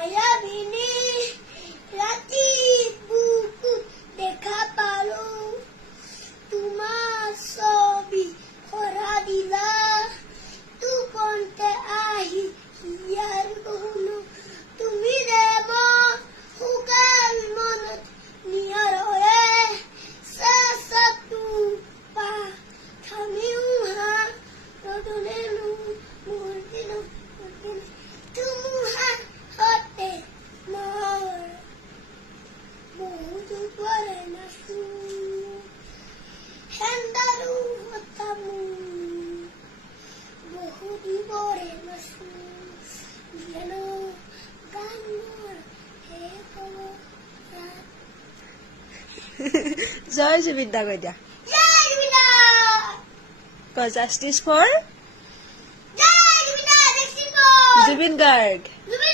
মায়াবিনী ৰাতি বুকুত দেখা পালো তোমাৰ ছবি সৰা দিলা টোপনতে আহি হিয়াৰ গহনো তুমি দেৱ শুকান মনত নিয়াৰ হয় চেষ্টাটো পা থামিও হা ৰদনেনো মোৰ দিনো ধুমুহা হতে মোৰ বহুতো পৰে নাচো হেন্দাৰো হতামো বহু দিবৰে নাচো জানো গানৰ হে কব জয় জুবিন দা কৈ দিয়া জয় জুবিনা কয় জাষ্টিছ ফৰ জয় জুবিনা দেখছিব জুবিন গাৰ্গ জুবিন